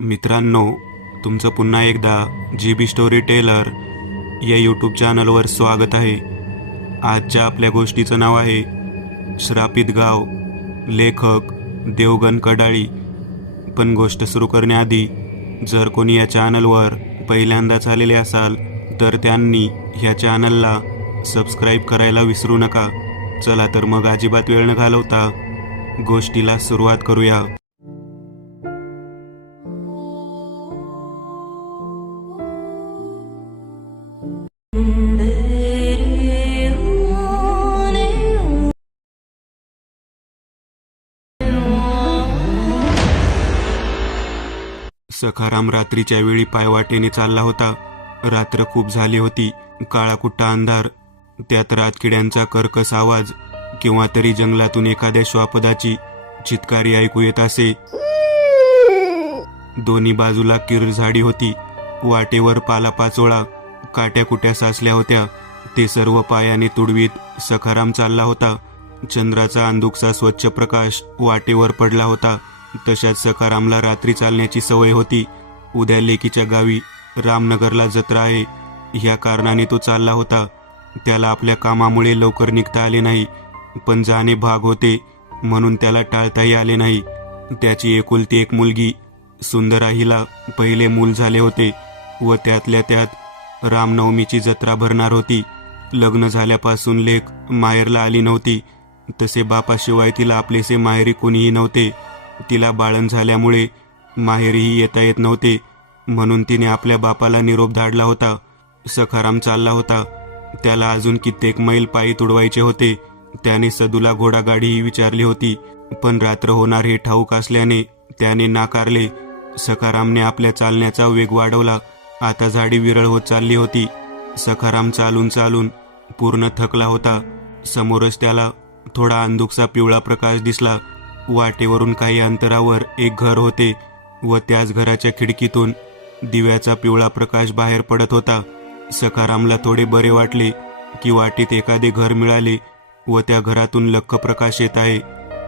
मित्रांनो, तुमचं पुन्हा एकदा GB स्टोरी टेलर या यूट्यूब चॅनलवर स्वागत आहे. आजच्या आपल्या गोष्टीचं नाव आहे श्रापित गाव. लेखक देवगण कडाळी. पण गोष्ट सुरू करण्याआधी जर कोणी या चॅनलवर पहिल्यांदाच आलेले असाल तर त्यांनी ह्या चॅनलला सबस्क्राईब करायला विसरू नका. चला तर मग अजिबात वेळ न घालवता गोष्टीला सुरुवात करूया. सखाराम रात्रीच्या वेळी पायवाटेने चालला होता. रात्र खूप झाली होती. काळाकुट्टा अंधार, त्यात रातकिड्यांचा कर्कश आवाज किंवा तरी जंगलातून एखाद्या श्वापदाची चित्कारी ऐकू येत असे. दोन्ही बाजूला किर झाडी होती. वाटेवर पालापाचोळा, काट्याकुट्या साचल्या होत्या. ते सर्व पायाने तुडवीत सखाराम चालला होता. चंद्राचा अंधुकसा स्वच्छ प्रकाश वाटेवर पडला होता. तशाच सखारामला रात्री चालण्याची सवय होती. उद्या लेकीच्या गावी रामनगरला जत्रा आहे, ह्या कारणाने तो चालला होता. त्याला आपल्या कामामुळे लवकर निघता आले नाही, पण जाणे भाग होते म्हणून त्याला टाळताही आले नाही. त्याची एकुलती एक मुलगी सुंदराहीला पहिले मूल झाले होते व त्यातल्या त्यात रामनवमीची जत्रा भरणार होती. लग्न झाल्यापासून लेक माहेरला आली नव्हती. तसे बापाशिवाय तिला आपलेसे माहेरी कोणीही नव्हते. तिला बाळण झाल्यामुळे माहेरीही येता येत नव्हते, म्हणून तिने आपल्या बापाला निरोप धाडला होता. सखाराम चालला होता. त्याला अजून कित्येक मैल पायी तुडवायचे होते. त्याने सदूला घोडागाडीही विचारली होती, पण रात्र होणार हे ठाऊक असल्याने त्याने नाकारले. सखारामने आपल्या चालण्याचा वेग वाढवला. आता झाडी विरळ होत चालली होती. सखाराम चालून चालून पूर्ण थकला होता. समोरच त्याला थोडा अंधुकसा पिवळा प्रकाश दिसला. वाटेवरून काही अंतरावर एक घर होते व त्याच घराच्या खिडकीतून दिव्याचा पिवळा प्रकाश बाहेर पडत होता. सखारामला थोडे बरे वाटले की वाटेत एखादे घर मिळाले व त्या घरातून लख्ख प्रकाश येत आहे,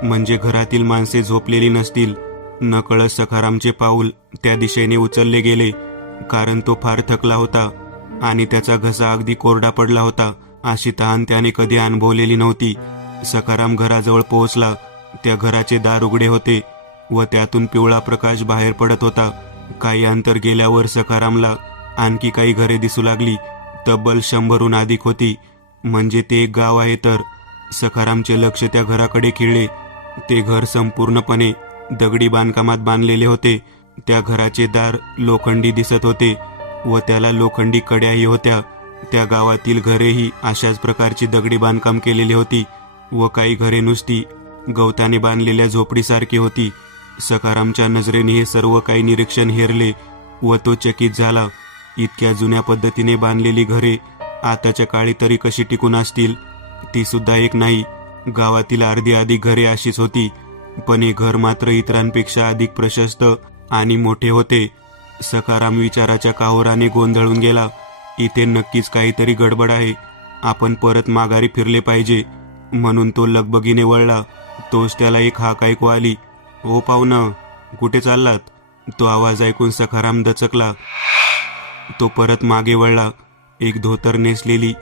म्हणजे घरातील माणसे झोपलेली नसतील. नकळत सखारामचे पाऊल त्या दिशेने उचलले गेले, कारण तो फार थकला होता आणि त्याचा घसा अगदी कोरडा पडला होता. अशी तहान त्याने कधी अनुभवलेली नव्हती. सखाराम घराजवळ पोहोचला. त्या घराचे दार उघडे होते व त्यातून पिवळा प्रकाश बाहेर पडत होता. काही अंतर गेल्यावर सखारामला आणखी काही घरे दिसू लागली. तब्बल 100हून अधिक होती. म्हणजे ते एक गाव आहे. तर सखारामचे लक्ष त्या घराकडे खिळले. ते घर संपूर्णपणे दगडी बांधकामात बांधलेले होते. त्या घराचे दार लोखंडी दिसत होते व त्याला लोखंडी कड्याही होत्या. त्या गावातील घरेही अशाच प्रकारची दगडी बांधकाम केलेली होती व काही घरे नुसती गवताने बांधलेल्या झोपडीसारखी होती. सखारामच्या नजरेने हे सर्व काही निरीक्षण हेरले व तो चकित झाला. इतक्या जुन्या पद्धतीने बांधलेली घरे आताच्या काळी तरी कशी टिकून असतील? ती सुद्धा एक नाही, गावातील अर्धी अधिक घरे अशीच होती. पण हे घर मात्र इतरांपेक्षा अधिक प्रशस्त आणि मोठे होते. सखाराम विचाराच्या काहोराने गोंधळून गेला. इथे नक्कीच काहीतरी गडबड आहे. आपण परत माघारी फिरले पाहिजे, म्हणून तो लगबगीने वळला. तोच त्याला एक हाक ऐकू आली. "ओ पाहुणं, कुठे चाललात?" तो आवाज ऐकून सखाराम दचकला. तो परत मागे वळला. एक धोतर नेसलेली,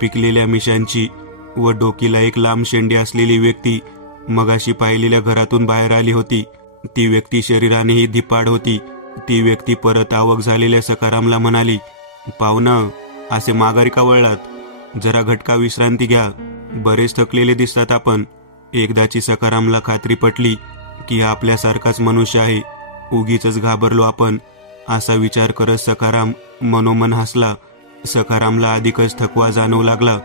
पिकलेल्या मिशांची व डोकीला एक लांब शेंडी असलेली व्यक्ती मगाशी पाहिलेल्या घरातून बाहेर आली होती. ती व्यक्ती शरीरानेही धिप्पाड होती. ती व्यक्ती परत आवक झालेल्या सखारामला म्हणाली, "पाहुणं, असे माघारी का वळलात? जरा घटका विश्रांती घ्या. बरेच थकलेले दिसतात आपण." एकदाची सखारामला खात्री पटली की हा आपल्यासारखाच मनुष्य आहे. उगीच घाबरलो आपण, असा विचार करत सखाराम मनोमन हसला. सखारामला अधिकच थकवा जाणवू लागला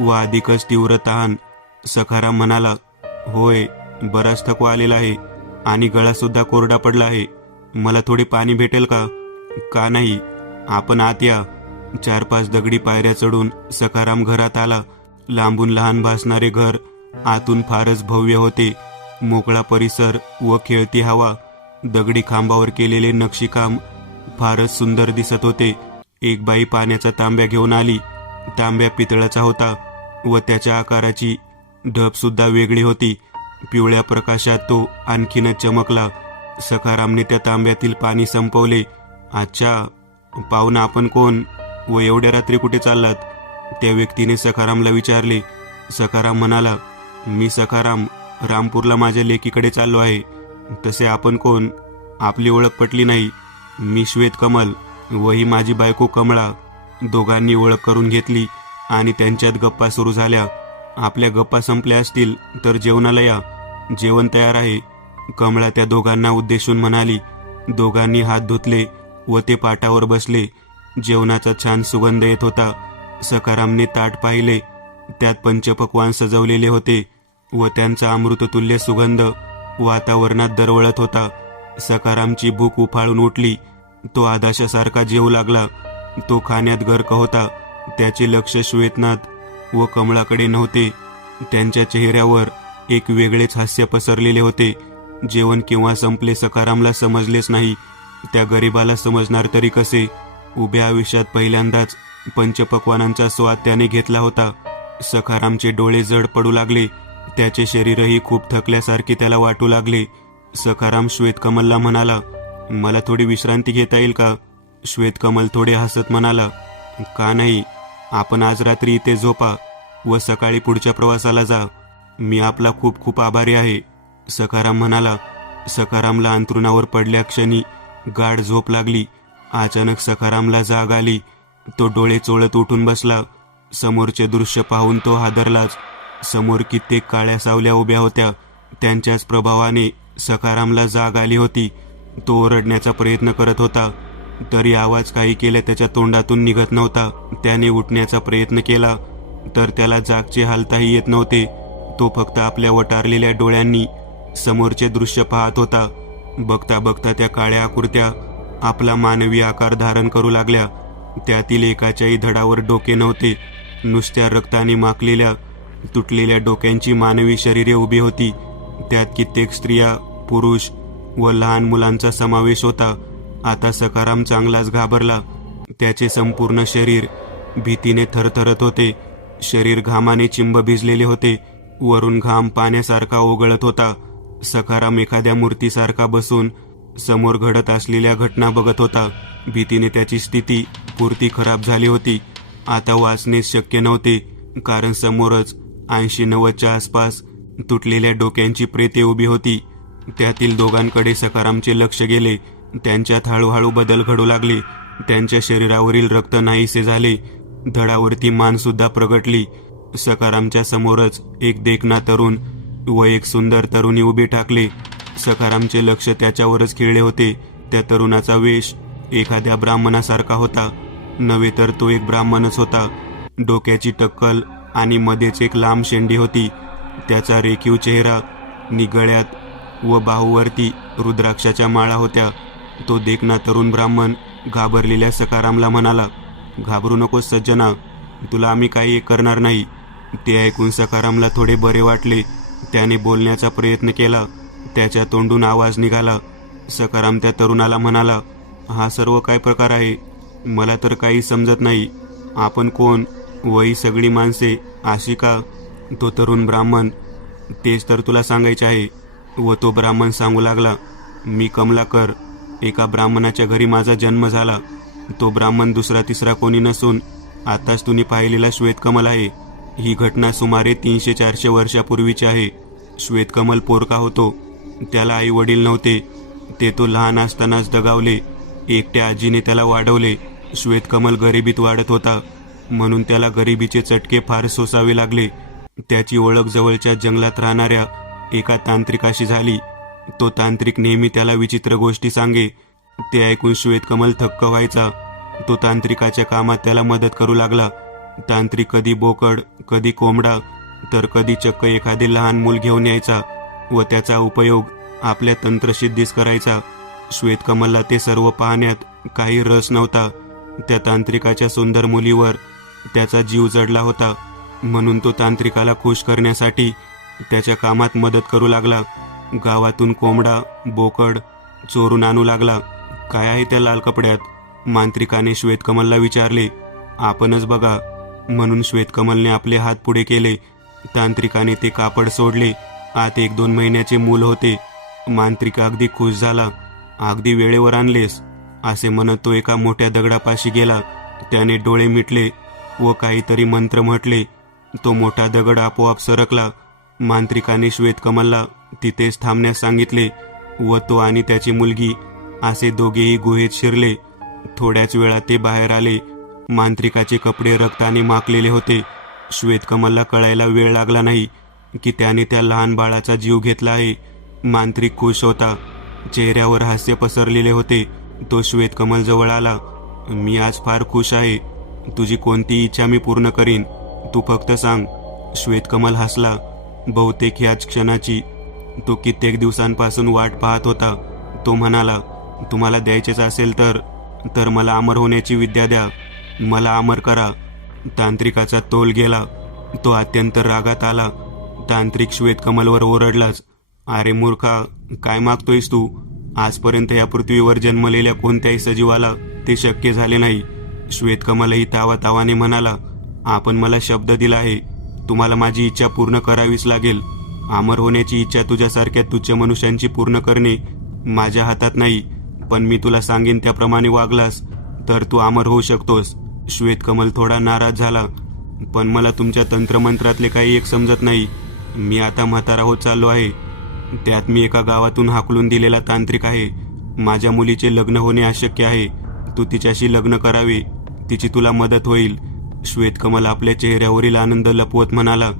व अधिकच तीव्र तहान. सखाराम म्हणाला, "होय, बराच थकवा आलेला आहे आणि गळा सुद्धा कोरडा पडला आहे. मला थोडे पाणी भेटेल का?" "का नाही, आपण आत या." 4-5 दगडी पायऱ्या चढून सखाराम घरात आला. लांबून लहान भासणारे घर आतून फारच भव्य होते. मोकळा परिसर व खेळती हवा. दगडी खांबावर केलेले नक्षीकाम फारच सुंदर दिसत होते. एक बाई पाण्याचा तांब्या घेऊन आली. तांब्या पितळाचा होता व त्याच्या आकाराची ढब सुद्धा वेगळी होती. पिवळ्या प्रकाशात तो आणखीनच चमकला. सखारामने त्या तांब्यातील पाणी संपवले. अच्छा पाहुणा, आपण कोण व एवढ्या रात्री कुठे चाललात? त्या व्यक्तीने सखारामला विचारले. सखाराम म्हणाला, मी सखाराम, रामपूरला माझ्या लेकीकडे चाललो आहे. तसे आपण कोण? आपली ओळख पटली नाही. मी श्वेतकमल व ही माझी बायको कमळा. दोघांनी ओळख करून घेतली आणि त्यांच्यात गप्पा सुरू झाल्या. आपल्या गप्पा संपल्या असतील तर जेवणाला या, जेवण तयार आहे, कमळा त्या दोघांना उद्देशून म्हणाली. दोघांनी हात धुतले व ते पाटावर बसले. जेवणाचा छान सुगंध येत होता. सखारामने ताट पाहिले. त्यात पंचपक्वान्न सजवलेले होते व त्यांचा अमृततुल्य सुगंध वातावरणात दरवळत होता. सखारामची भूक उफाळून उठली. तो आदाशासारखा जेवू लागला. तो खाण्यात गर्क होता. त्याचे लक्ष श्वेतनाथ व कमळाकडे नव्हते. त्यांच्या चेहऱ्यावर एक वेगळेच हास्य पसरलेले होते. जेवण केव्हा संपले सखारामला समजलेच नाही. त्या गरीबाला समजणार तरी कसे? उभ्या आयुष्यात पहिल्यांदाच पंचपक्वानांचा स्वाद त्याने घेतला होता. सखारामचे डोळे जड पडू लागले. त्याचे शरीरही खूप थकल्यासारखे त्याला वाटू लागले. सखाराम श्वेतकमलला म्हणाला, मला थोडी विश्रांती घेता येईल का? श्वेतकमल थोडे हसत म्हणाला, का नाही, आपण आज रात्री इथे झोपा व सकाळी पुढच्या प्रवासाला जा. मी आपला खूप खूप आभारी आहे, सखाराम म्हणाला. सखारामला अंथरुणावर पडल्या क्षणी गाढ झोप लागली. अचानक सखारामला जाग आली. तो डोळे चोळत उठून बसला. समोरचे दृश्य पाहून तो हादरलाच. समोर कित्येक काळ्या सावल्या उभ्या होत्या. त्यांच्याच प्रभावाने सखारामला जाग आली होती. तो ओरडण्याचा प्रयत्न करत होता, तरी आवाज काही केल्या त्याच्या तोंडातून निघत नव्हता. त्याने उठण्याचा प्रयत्न केला तर त्याला जागचे हालताही येत नव्हते. तो फक्त आपल्या वटारलेल्या डोळ्यांनी समोरचे दृश्य पाहत होता. बघता बघता त्या काळ्या आकृत्या आपला मानवी आकार धारण करू लागल्या. त्यातील एकाच्याही धडावर डोके नव्हते. नुसत्या रक्ताने माखलेल्या तुटलेल्या डोक्यांची मानवी शरीरे उभी होती. त्यात कित्येक स्त्रिया, पुरुष व लहान मुलांचा समावेश होता. आता सखाराम चांगलाच घाबरला. त्याचे संपूर्ण शरीर भीतीने थरथरत होते. शरीर घामाने चिंब भिजलेले होते. वरून घाम पाण्यासारखा ओघळत होता. सखाराम एखाद्या मूर्तीसारखा बसून समोर घडत असलेल्या घटना बघत होता. भीतीने त्याची स्थिती पुरती खराब झाली होती. आता वाचणेच शक्य नव्हते, कारण समोरच 80-90च्या आसपास तुटलेल्या डोक्यांची प्रेते उभी होती. त्यातील दोघांकडे सखारामचे लक्ष गेले. त्यांच्यात हळूहळू बदल घडू लागले. त्यांच्या शरीरावरील रक्त नाहीसे झाले. धडावरती मान सुद्धा प्रगटली. सखारामच्या समोरच एक देखणा तरुण व एक सुंदर तरुणी उभी ठाकले. सखारामचे लक्ष त्याच्यावरच खिळले होते. त्या तरुणाचा वेश एखाद्या ब्राह्मणासारखा होता. नव्हे तर तो एक ब्राह्मणच होता. डोक्याची टक्कल आणि मध्येच एक लांब शेंडी होती. त्याचा रेखीव चेहरा, निगळ्यात व बाहूवरती रुद्राक्षाच्या माळा होत्या. तो देखणा तरुण ब्राह्मण घाबरलेल्या सखारामला म्हणाला, घाबरू नकोस सज्जना, तुला आम्ही काही करणार नाही. ते ऐकून सखारामला थोडे बरे वाटले. त्याने बोलण्याचा प्रयत्न केला. त्याच्या तोंडून आवाज निघाला. सखाराम त्या तरुणाला म्हणाला, हा सर्व काय प्रकार आहे? मला तर काही समजत नाही. आपण कोण व ही सगळी माणसे अशी का? तो तरुण ब्राह्मण, तेच तर तुला सांगायचे आहे. व तो ब्राह्मण सांगू लागला, मी कमलाकर, एका ब्राह्मणाच्या घरी माझा जन्म झाला. तो ब्राह्मण दुसरा तिसरा कोणी नसून आताच तुम्ही पाहिलेला श्वेतकमल आहे. ही घटना सुमारे 300-400 वर्षापूर्वीची आहे. श्वेतकमल पोरका होतो. त्याला आई वडील नव्हते. ते तो लहान असतानाच दगावले. एकट्या आजीने त्याला वाढवले. श्वेतकमल गरिबीत वाढत होता, म्हणून त्याला गरिबीचे चटके फार सोसावे लागले. त्याची ओळख जवळच्या जंगलात राहणाऱ्या एका तांत्रिकाशी झाली. तो तांत्रिक नेहमी त्याला विचित्र गोष्टी सांगे. ते ऐकून श्वेतकमल थक्क व्हायचा. तो तांत्रिकाच्या कामात त्याला मदत करू लागला. तांत्रिक कधी बोकड, कधी कोंबडा, तर कधी चक्क एखादे लहान मूल घेऊन यायचा व त्याचा उपयोग आपल्या तंत्रसिद्धीस करायचा. श्वेतकमलला ते सर्व पाहण्यात काही रस नव्हता. त्या तांत्रिकाच्या सुंदर मुलीवर त्याचा जीव जडला होता, म्हणून तो तांत्रिकाला खुश करण्यासाठी त्याच्या कामात मदत करू लागला. गावातून कोंबडा, बोकड चोरून आणू लागला. काय आहे त्या लाल कपड्यात? मांत्रिकाने श्वेतकमलला विचारले. आपणच बघा, म्हणून श्वेतकमलने आपले हात पुढे केले. तांत्रिकाने ते कापड सोडले. आत 1-2 महिन्याचे मूल होते. मांत्रिक अगदी खुश झाला. अगदी वेळेवर आणलेस, असे म्हणत तो एका मोठ्या दगडापाशी गेला. त्याने डोळे मिटले व काहीतरी मंत्र म्हटले. तो मोठा दगड आपोआप सरकला. मांत्रिकाने श्वेतकमलला तिथेच थांबण्यास सांगितले व तो आणि त्याची मुलगी असे दोघेही गुहेत शिरले. थोड्याच वेळात ते बाहेर आले. मांत्रिकाचे कपडे रक्ताने माखलेले होते. श्वेतकमलला कळायला वेळ लागला नाही की त्याने त्या लहान बाळाचा जीव घेतला आहे. मांत्रिक खुश होता. चेहऱ्यावर हास्य पसरलेले होते. तो श्वेतकमल जवळ आला. मी आज फार खुश आहे. तुझी कोणती इच्छा मी पूर्ण करीन, तू फक्त सांग. श्वेतकमल हसला. बहुतेक ह्याच क्षणाची तो कित्येक दिवसांपासून वाट पाहत होता. तो म्हणाला, तुम्हाला द्यायचेच असेल तर मला अमर होण्याची विद्या द्या. मला अमर करा. तांत्रिकाचा तोल गेला. तो अत्यंत रागात आला. तांत्रिक श्वेतकमलवर ओरडलाच. अरे मूर्खा, काय मागतोयस तू? आजपर्यंत या पृथ्वीवर जन्मलेल्या कोणत्याही सजीवाला ते शक्य झाले नाही. श्वेतकमलही तावातावाने म्हणाला, आपण मला शब्द दिला आहे, तुम्हाला माझी इच्छा पूर्ण करावीच लागेल. अमर होण्याची इच्छा तुझ्यासारख्या तुच्छ मनुष्यांची पूर्ण करणे माझ्या हातात नाही. पण मी तुला सांगेन त्याप्रमाणे वागलास तर तू अमर होऊ शकतोस. श्वेतकमल थोडा नाराज झाला. पण मला तुमच्या तंत्रमंत्रातले काही एक समजत नाही. मी आता म्हातारा होत चाललो आहे. त्यात मी एका गावातून हाकलून दिलेला तांत्रिक आहे. माझ्या मुलीचे लग्न होणे अशक्य आहे. तू तिच्याशी लग्न करावे, तिची तुला मदत होईल. श्वेतकमल आपल्या चेहऱ्यावरील आनंद लपवत म्हणाला,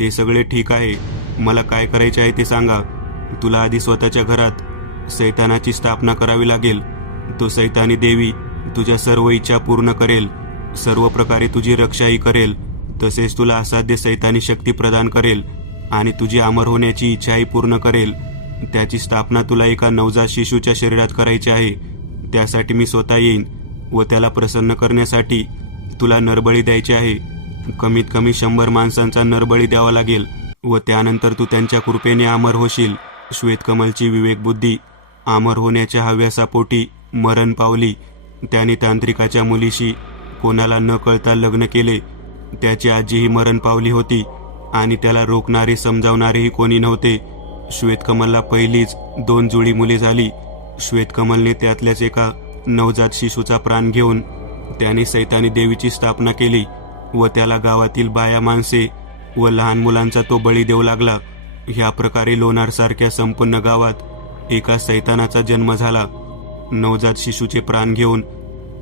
ते सगळे ठीक आहे. मला काय करायचे आहे ते सांगा. तुला आधी स्वतःच्या घरात सैतानाची स्थापना करावी लागेल. तो सैतानी देवी तुझ्या सर्व इच्छा पूर्ण करेल. सर्व प्रकारे तुझी रक्षाही करेल. तसेच तुला असाध्य सैतानी शक्ती प्रदान करेल आणि तुझी अमर होण्याची इच्छाही पूर्ण करेल. त्याची स्थापना तुला एका नवजात शिशूच्या शरीरात करायची आहे. त्यासाठी मी स्वतः येईन व त्याला प्रसन्न करण्यासाठी तुला नरबळी द्यायची आहे. कमीत कमी 100 माणसांचा नरबळी द्यावा लागेल व त्यानंतर तू त्यांच्या कृपेने अमर होशील. श्वेतकमलची विवेकबुद्धी अमर होण्याच्या हव्यासापोटी मरण पावली. त्याने तांत्रिकाच्या मुलीशी कोणाला न कळता लग्न केले. त्याची आजीही मरण पावली होती आणि त्याला रोखणारे समजावणारेही कोणी नव्हते. श्वेतकमलला पहिलीच 2 जुळी मुले झाली. श्वेतकमलने त्यातल्याच एका नवजात शिशूचा प्राण घेऊन त्याने सैतानी देवीची स्थापना केली व त्याला गावातील बाया माणसे व लहान मुलांचा तो बळी देऊ लागला. ह्या प्रकारे लोणारसारख्या संपूर्ण गावात एका सैतानाचा जन्म झाला. नवजात शिशूचे प्राण घेऊन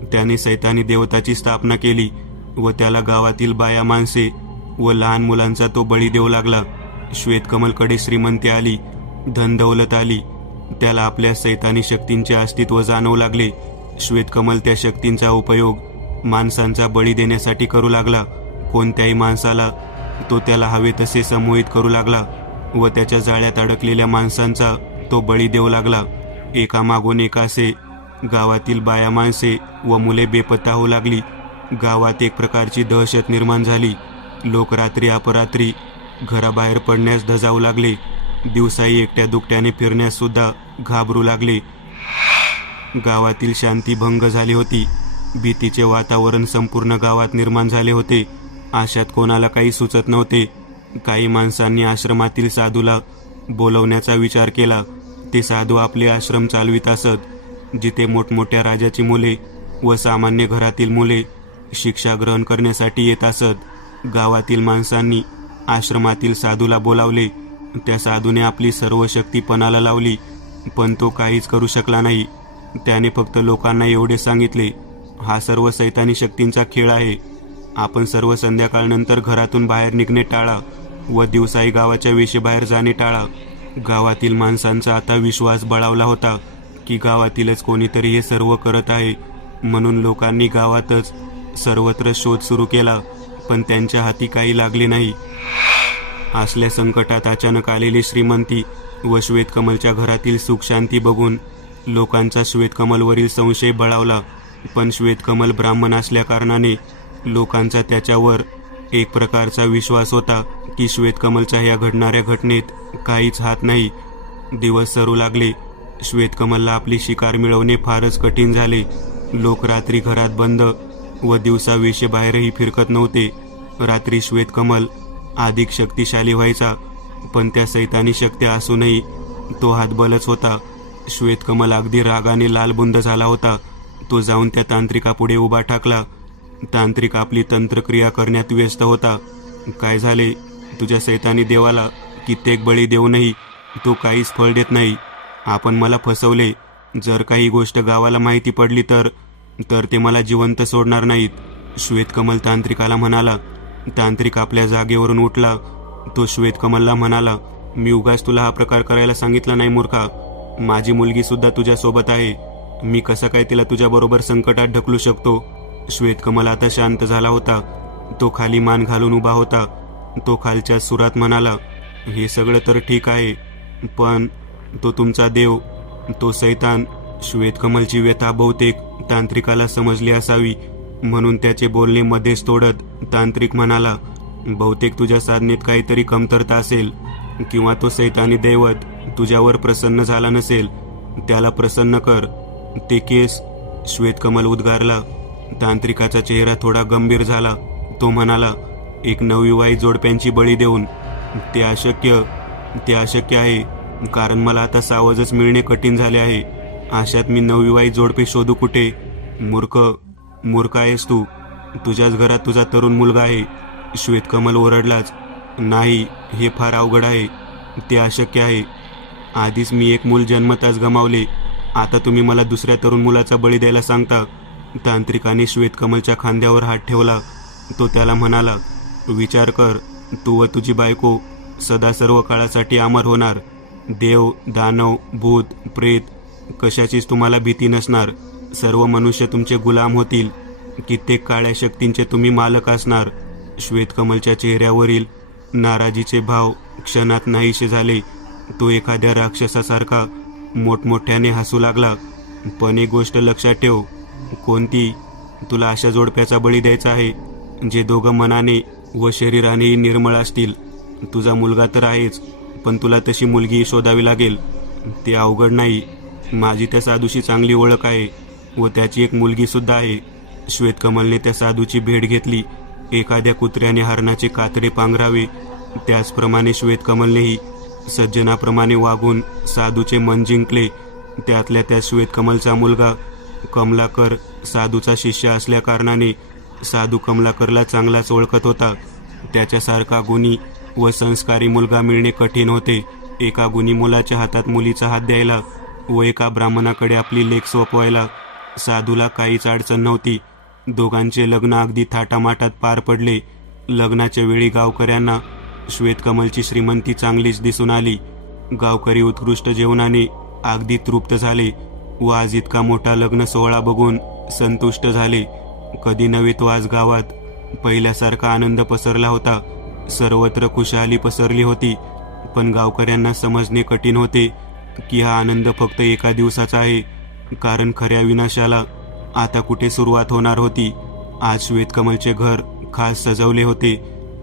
त्याने सैतानी देवताची स्थापना केली व त्याला गावातील बाया माणसे व लहान मुलांचा तो बळी देऊ लागला. श्वेतकमलकडे श्रीमंती आली, धनदौलत आली. त्याला आपल्या सैतानी शक्तींचे अस्तित्व जाणवू लागले. श्वेतकमल त्या शक्तींचा उपयोग माणसांचा बळी देण्यासाठी करू लागला. कोणत्याही माणसाला तो त्याला हवे तसे समोहित करू लागला व त्याच्या जाळ्यात अडकलेल्या माणसांचा तो बळी देऊ लागला. एकामागून एक असे गावातील बाया माणसे व मुले बेपत्ता होऊ लागली. गावात एक प्रकारची दहशत निर्माण झाली. लोक रात्री अपरात्री घराबाहेर पडण्यास धजावू लागले. दिवसाही एकट्या दुकट्याने फिरण्यास सुद्धा घाबरू लागले. गावातील शांती भंग झाली होती. भीतीचे वातावरण संपूर्ण गावात निर्माण झाले होते. अशात कोणाला काही सुचत नव्हते. काही माणसांनी आश्रमातील साधूला बोलवण्याचा विचार केला. ते साधू आपले आश्रम चालवित असत. जिथे मोठमोठ्या राजाची मुले व सामान्य घरातील मुले शिक्षा ग्रहण करण्यासाठी येत असत. गावातील माणसांनी आश्रमातील साधूला बोलावले. त्या साधूने आपली सर्व शक्ती पणाला लावली, पण तो काहीच करू शकला नाही. त्याने फक्त लोकांना एवढे सांगितले, हा सर्व सैतानी शक्तींचा खेळ आहे. आपण सर्व संध्याकाळनंतर घरातून बाहेर निघणे टाळा व दिवसाही गावाच्या वेशीबाहेर जाणे टाळा. गावातील माणसांचा आता विश्वास बळावला होता की गावातीलच कोणीतरी हे सर्व करत आहे. म्हणून लोकांनी गावातच सर्वत्र शोध सुरू केला, पण त्यांच्या हाती काही लागले नाही. असल्या संकटात अचानक आलेली श्रीमंती व श्वेतकमलच्या घरातील सुख शांती बघून लोकांचा श्वेतकमलवरील संशय बळावला. पण श्वेतकमल ब्राह्मण असल्याकारणाने लोकांचा त्याच्यावर एक प्रकारचा विश्वास होता की श्वेतकमलच्या ह्या घडणाऱ्या घटनेत काहीच हात नाही. दिवस सरू लागले. श्वेतकमलला आपली शिकार मिळवणे फारच कठीण झाले. लोक रात्री घरात बंद व दिवसा वेशेबाहेरही फिरकत नव्हते. रात्री श्वेतकमल अधिक शक्तिशाली व्हायचा, पण त्या सैतानी शक्ती असूनही तो हात बलच होता. श्वेतकमल अगदी रागाने लालबुंद झाला होता. तो जाऊन त्या तांत्रिकापुढे उभा ठाकला. तांत्रिक आपली तंत्रक्रिया करण्यात व्यस्त होता. काय झाले? तुझ्या सैतानी देवाला कित्येक बळी देऊनही तो काहीच फळ देत नाही. आपण मला फसवले. जर काही गोष्ट गावाला माहिती पडली तर ते मला जिवंत सोडणार नाहीत, श्वेतकमल तांत्रिकाला म्हणाला. तांत्रिक आपल्या जागेवरून उठला. तो श्वेतकमलला म्हणाला, मी उगाच तुला हा प्रकार करायला सांगितला नाही मूर्खा. माझी मुलगी सुद्धा तुझ्या सोबत आहे. मी कसं काय तिला तुझ्याबरोबर संकटात ढकलू शकतो? श्वेतकमल आता शांत झाला होता. तो खाली मान घालून उभा होता. तो खालच्या सुरात म्हणाला, हे सगळं तर ठीक आहे, पण तो तुमचा देव, तो सैतान. श्वेतकमलची व्यथा बहुतेक तांत्रिकाला समजली असावी, म्हणून त्याचे बोलणे मध्येच तोडत तांत्रिक म्हणाला, बहुतेक तुझ्या साधनेत काहीतरी कमतरता असेल, किंवा तो सैतानी दैवत तुझ्यावर प्रसन्न झाला नसेल. त्याला प्रसन्न कर. ते केस. श्वेतकमल उद्गारला. तांत्रिकाचा चेहरा थोडा गंभीर झाला. तो म्हणाला, एक नवविवाहित जोडप्यांची बळी देऊन ते अशक्य आहे, कारण मला आता सावजच मिळणे कठीण झाले आहे. अशात मी नवविवाहित जोडपे शोधू कुठे? मूर्ख आहेस तू. तुझ्याच घरात तुझा तरुण मुलगा आहे. श्वेतकमल ओरडलाच. नाही, हे फार अवघड आहे. ते अशक्य आहे. आधीच मी एक मूल जन्मताच गमावले. आता तुम्ही मला दुसऱ्या तरुण मुलाचा बळी द्यायला सांगता. तांत्रिकाने श्वेतकमलच्या खांद्यावर हात ठेवला. तो त्याला म्हणाला, विचार कर. तू व तुझी बायको सदा सर्व काळासाठी अमर होणार. देव, दानव, भूत, प्रेत कशाचीच तुम्हाला भीती नसणार. सर्व मनुष्य तुमचे गुलाम होतील. कित्येक काळ्या शक्तींचे तुम्ही मालक असणार. श्वेतकमलच्या चेहऱ्यावरील नाराजीचे भाव क्षणात नाहीसे झाले. तो एखाद्या राक्षसासारखा मोठमोठ्याने हसू लागला. पण एक गोष्ट लक्षात ठेव. कोणती? तुला अशा जोडप्याचा बळी द्यायचा आहे जे दोघं मनाने व शरीरानेही निर्मळ असतील. तुझा मुलगा तर आहेच, पण तुला तशी मुलगी शोधावी लागेल. ते अवघड नाही. माझी त्या साधूशी चांगली ओळख आहे व त्याची एक मुलगी सुद्धा आहे. श्वेतकमलने त्या साधूची भेट घेतली. एखाद्या कुत्र्याने हरणाचे कातडे पांघरावे त्याचप्रमाणे श्वेतकमलनेही सज्जनाप्रमाणे वागून साधूचे मन जिंकले. त्यातल्या त्या श्वेतकमलचा मुलगा कमलाकर साधूचा शिष्य असल्या कारणाने साधू कमलाकरला चांगलाच ओळखत होता. त्याच्यासारखा गुणी व संस्कारी मुलगा मिळणे कठीण होते. एका गुणी मुलाच्या हातात मुलीचा हात द्यायला व एका ब्राह्मणाकडे आपली लेक सोपवायला साधूला काहीच अडचण नव्हती. दोघांचे लग्न अगदी थाटामाटात पार पडले. लग्नाच्या वेळी गावकऱ्यांना श्वेतकमलची श्रीमंती चांगलीच दिसून आली. गावकरी उत्कृष्ट जेवणाने अगदी तृप्त झाले व आज इतका मोठा लग्न सोहळा बघून संतुष्ट झाले. कधी नव्हे तो आज गावात पहिल्यासारखा आनंद पसरला होता. सर्वत्र खुशाली पसरली होती. पण गावकऱ्यांना समजणे कठीण होते की हा आनंद फक्त एका दिवसाचा आहे, कारण खऱ्या विनाशाला आता कुठे सुरुवात होणार होती. आज श्वेतकमलचे घर खास सजवले होते.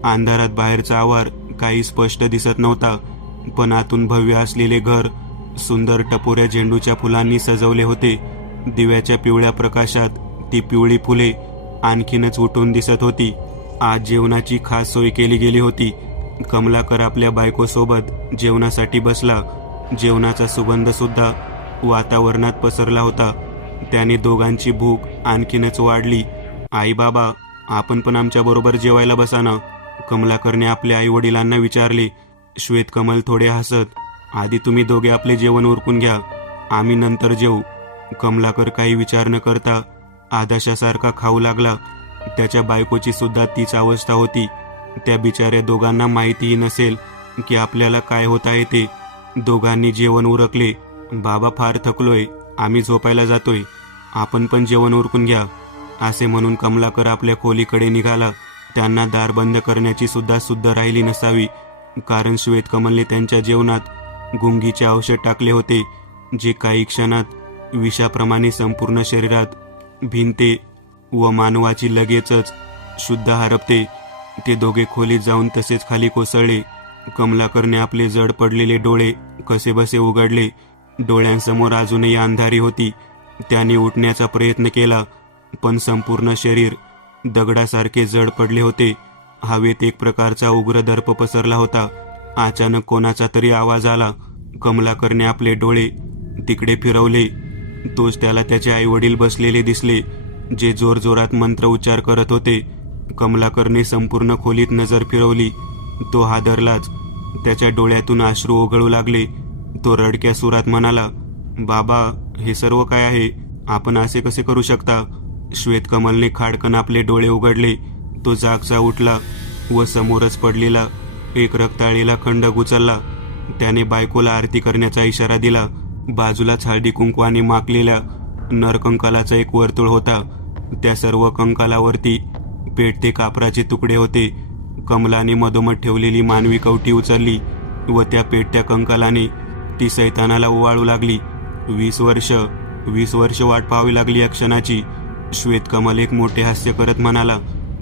अंधारात बाहेरचा आवार काही स्पष्ट दिसत नव्हता, पण आतून भव्य असलेले घर सुंदर टपोऱ्या झेंडूच्या फुलांनी सजवले होते. दिव्याच्या पिवळ्या प्रकाशात ती पिवळी फुले आणखीनच उठून दिसत होती. आज जेवणाची खास सोय केली गेली होती. कमलाकर आपल्या बायकोसोबत जेवणासाठी बसला. जेवणाचा सुगंध सुद्धा वातावरणात पसरला होता. त्याने दोघांची भूक आणखीनच वाढली. आई बाबा, आपण पण आमच्या बरोबर जेवायला बसा ना, कमलाकरने आपल्या आई वडिलांना विचारले. श्वेतकमल थोडे हसत, आधी तुम्ही दोघे आपले जेवण उरकून घ्या, आम्ही नंतर जेवू. कमलाकर काही विचार न करता आदाशासारखा खाऊ लागला. त्याच्या बायकोची सुद्धा तीच अवस्था होती. त्या बिचाऱ्या दोघांना माहितीही नसेल की आपल्याला काय होत आहे ते. दोघांनी जेवण उरकले. बाबा, फार थकलोय, आम्ही झोपायला जातोय, आपण पण जेवण उरकून घ्या, असे म्हणून कमलाकर आपल्या खोलीकडे निघाला. त्यांना दार बंद करण्याची सुद्धा सुद्ध राहिली नसावी, कारण श्वेतकमलने त्यांच्या जेवणात गुंगीचे औषध टाकले होते, जे काही क्षणात विषाप्रमाणे संपूर्ण शरीरात भिनते व मानवाची लगेचच शुद्ध हरपते. ते दोघे खोलीत जाऊन तसेच खाली कोसळले. कमलाकरने आपले जड पडलेले डोळे कसेबसे उघडले. डोळ्यांसमोर अजूनही अंधारी होती. त्याने उठण्याचा प्रयत्न केला, पण संपूर्ण शरीर दगडासारखे जड पडले होते. हवेत एक प्रकारचा उग्र दर्प पसरला होता. अचानक कोणाचा तरी आवाज आला. कमलाकरने आपले डोळे तिकडे फिरवले. तोच त्याला त्याचे आई वडील बसलेले दिसले, जे जोरजोरात मंत्र उच्चार करत होते. कमलाकरने संपूर्ण खोलीत नजर फिरवली. तो हादरलाच. त्याच्या डोळ्यातून अश्रू ओघळू लागले. तो रडक्या सुरात म्हणाला, बाबा, हे सर्व काय आहे? आपण असे कसे करू शकता? श्वेतकमलने खाडकन आपले डोळे उघडले. तो जागचा उठला व समोरच पडलेला एक रक्ताळलेला खंडक उचलला. त्याने बायकोला आरती करण्याचा इशारा दिला. बाजूलाच हळदी कुंकवाने माखलेल्या नरकंकालाचा एक वर्तुळ होता. त्या सर्व कंकालावरती पेटते कापराचे तुकडे होते. कमलाने मधोमध ठेवलेली मानवी कवटी उचलली व त्या पेटत्या कंकालाने ती सैतानाला ओवाळू लागली. 20 वर्ष वाट पाहावी लागली या क्षणाची. श्वेतकमल एक मोठे हास्य करत म्हणाला.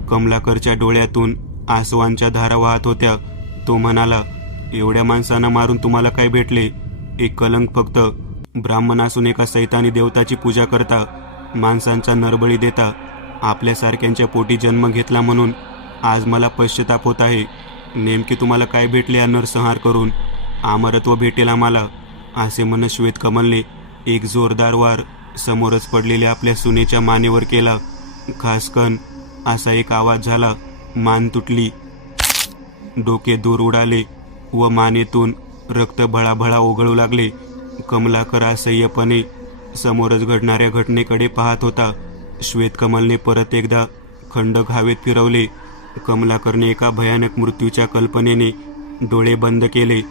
कमलाकरच्या डोळ्यातून आसवांच्या धारा वाहत होत्या. तो म्हणाला, एवढ्या माणसांना मारून तुम्हाला काय भेटले? एक कलंक फक्त. ब्राह्मण असून एका सैतानी देवताची पूजा करता, माणसांचा नरबळी देता. आपल्यासारख्यांच्या पोटी जन्म घेतला म्हणून आज मला पश्चाताप होत आहे. नेमके तुम्हाला काय भेटले या नरसंहार करून? अमरत्व भेटेल आम्हाला, असे म्हणत श्वेतकमलने एक जोरदार वार समोरच पडलेल्या आपल्या सुनेच्या मानेवर केला. खासकन असा एक आवाज झाला. मान तुटली, डोके दूर उडाले व मानेतून रक्त भळाभळा ओघळू लागले. कमलाकर असह्यपणे समोरच घडणाऱ्या घटनेकडे पाहत होता. श्वेतकमलने परत एकदा खंडक हवेत फिरवले. कमलाकरने एका भयानक मृत्यूच्या कल्पनेने डोळे बंद केले.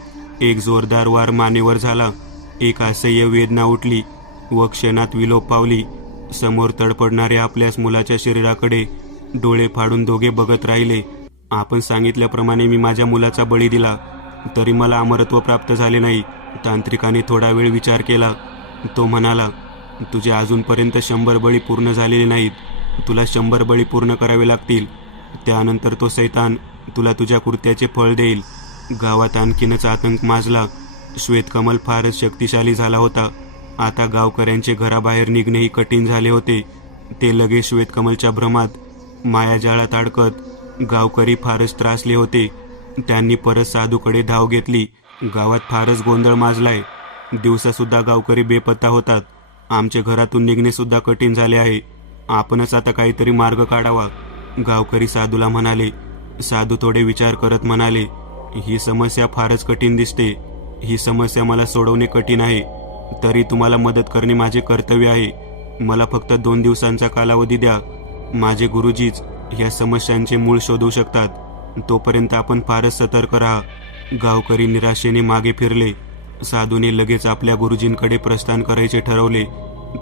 एक जोरदार वार मानेवर झाला. एक असह्य वेदना उठली व क्षणात विलोप पावली. समोर तडपडणाऱ्या आपल्याच मुलाच्या शरीराकडे डोळे फाडून दोघे बघत राहिले. आपण सांगितल्याप्रमाणे मी माझ्या मुलाचा बळी दिला, तरी मला अमरत्व प्राप्त झाले नाही. तांत्रिकाने थोडा वेळ विचार केला. तो म्हणाला, तुझे अजूनपर्यंत 100 बळी पूर्ण झालेले नाहीत. तुला 100 बळी पूर्ण करावे लागतील. त्यानंतर तो सैतान तुला तुझ्या कृत्याचे फळ देईल. गावात आणखीनच आतंक माजला. श्वेतकमल फारच शक्तिशाली झाला होता. आता गावकऱ्यांचे घराबाहेर निघणेही कठीण झाले होते. ते लगेच श्वेतकमलच्या भ्रमात, मायाजाळात अडकत गावकरी फारच त्रासले होते. त्यांनी परत साधूकडे धाव घेतली. गावात फारच गोंधळ माजलाय. दिवसासुद्धा गावकरी बेपत्ता होतात. आमच्या घरातून निघणे सुद्धा कठीण झाले आहे. आपणच आता काहीतरी मार्ग काढावा, गावकरी साधूला म्हणाले. साधू थोडे विचार करत म्हणाले, ही समस्या फारच कठीण दिसते. ही समस्या मला सोडवणे कठीण आहे. तरी तुम्हाला मदत करणे माझे कर्तव्य आहे. मला फक्त 2 दिवसांचा कालावधी द्या. माझे गुरुजीच या समस्यांचे मूळ शोधू शकतात. तोपर्यंत आपण फारच सतर्क राहा. गावकरी निराशेने मागे फिरले. साधूने लगेच आपल्या गुरुजींकडे प्रस्थान करायचे ठरवले.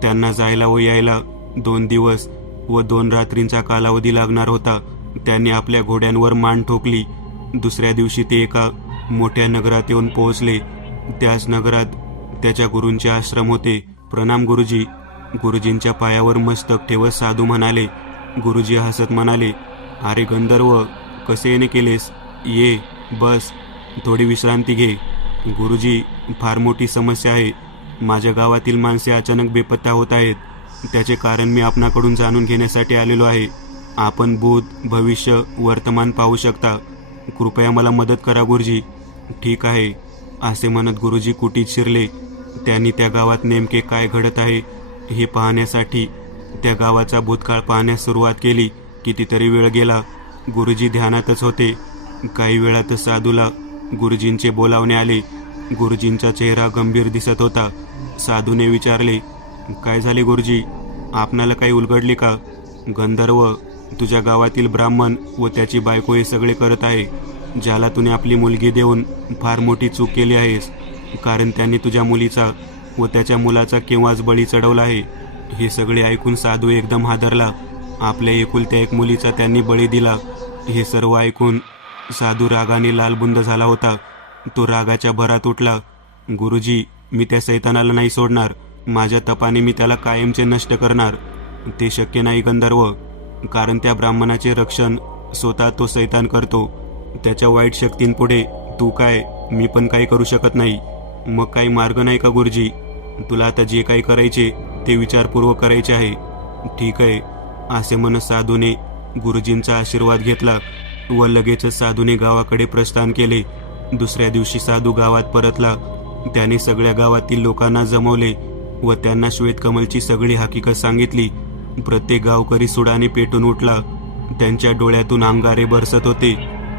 त्यांना जायला व यायला 2 दिवस व 2 रात्रींचा कालावधी लागणार होता. त्यांनी आपल्या घोड्यांवर मान ठोकली. दुसऱ्या दिवशी ते एका मोठ्या नगरात येऊन पोहोचले. त्याच नगरात त्याच्या गुरूंचे आश्रम होते. प्रणाम गुरुजी. गुरुजींच्या पायावर मस्तक ठेवत साधू म्हणाले. गुरुजी हसत म्हणाले, अरे गंधर्व, कसे येणे केलेस? ये, बस, थोडी विश्रांती घे. गुरुजी, फार मोठी समस्या आहे. माझ्या गावातील माणसे अचानक बेपत्ता होत आहेत. त्याचे कारण मी आपणाकडून जाणून घेण्यासाठी आलेलो आहे. आपण भूत, भविष्य, वर्तमान पाहू शकता. कृपया मला मदत करा गुरुजी. ठीक आहे, असे म्हणत गुरुजी कुटीत शिरले. त्यांनी त्या गावात नेमके काय घडत आहे हे पाहण्यासाठी त्या गावाचा भूतकाळ पाहण्यास सुरुवात केली. कितीतरी वेळ गेला. गुरुजी ध्यानातच होते. काही वेळातच साधूला गुरुजींचे बोलावणे आले. गुरुजींचा चेहरा गंभीर दिसत होता. साधूने विचारले, काय झाले गुरुजी? आपणाला काही उलगडले का? गंधर्व, तुझ्या गावातील ब्राह्मण व त्याची बायको हे सगळे करत आहे. ज्याला तुने आपली मुलगी देऊन फार मोठी चूक केली आहेस. कारण त्यांनी तुझ्या मुलीचा व त्याच्या मुलाचा केव्हाच बळी चढवला आहे. हे सगळे ऐकून साधू एकदम हादरला. आपल्या एकुलत्या एक मुलीचा त्यांनी बळी दिला. हे सर्व ऐकून साधू रागाने लालबुंद झाला होता. तो रागाच्या भरात उठला. गुरुजी, मी त्या सैतानाला नाही सोडणार. माझ्या तपाने मी त्याला कायमचे नष्ट करणार. ते शक्य नाही गंधर्व, कारण त्या ब्राह्मणाचे रक्षण स्वतः तो सैतान करतो. त्याच्या वाईट शक्तींपुढे तू काय, मी पण काही करू शकत नाही. मग काही मार्ग नाही का गुरुजी? तुला आता जे काही करायचे ते विचारपूर्वक करायचे आहे. ठीक आहे, असे म्हणत साधूने गुरुजींचा आशीर्वाद घेतला व लगेचच साधूने गावाकडे प्रस्थान केले. दुसऱ्या दिवशी साधू गावात परतला. त्याने सगळ्या गावातील लोकांना जमवले व त्यांना श्वेतकमलची सगळी हकीकत सांगितली. प्रत्येक गावकरी सुडाने पेटून उठला. त्यांच्या डोळ्यातून अंगारे बरसत होते.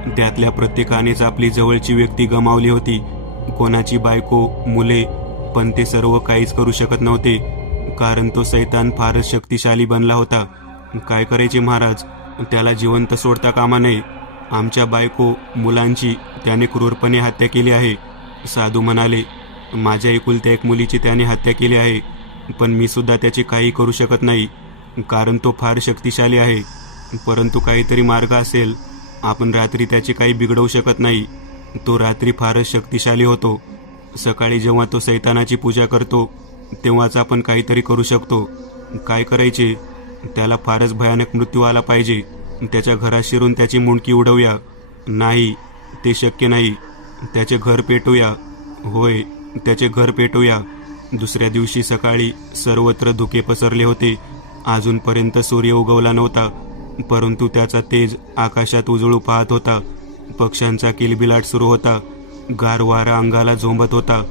त्यातल्या प्रत्येकानेच आपली जवळची व्यक्ती गमावली होती, कोणाची बायको, मुले, पण ते सर्व काहीच करू शकत नव्हते, कारण तो सैतान फारच शक्तिशाली बनला होता. काय करायचे महाराज, त्याला जिवंत सोडता कामा नये. आमच्या बायको, मुलांची त्याने क्रूरपणे हत्या केली आहे. साधू म्हणाले, माझ्या एकुलत्या एक मुलीची त्याने हत्या केली आहे, पण मी सुद्धा त्याची काही करू शकत नाही, कारण तो फार शक्तिशाली आहे. परंतु काहीतरी मार्ग असेल. आपण रात्री त्याची काही बिघडवू शकत नाही. तो रात्री फारच शक्तिशाली होतो. सकाळी जेव्हा तो सैतानाची पूजा करतो तेव्हाच आपण काहीतरी करू शकतो. काय करायचे? त्याला फारच भयानक मृत्यू आला पाहिजे. त्याच्या घरात शिरून त्याची मुंडकी उडवूया. नाही, ते शक्य नाही. त्याचे घर पेटवूया. होय, त्याचे घर पेटवूया. दुसऱ्या दिवशी सकाळी सर्वत्र धुके पसरले होते. अजूनपर्यंत सूर्य उगवला नव्हता, परंतु त्याचा तेज आकाशात उजळू पाहत होता. पक्ष्यांचा किलबिलाट सुरू होता. गार वारा अंगाला झोंबत होता.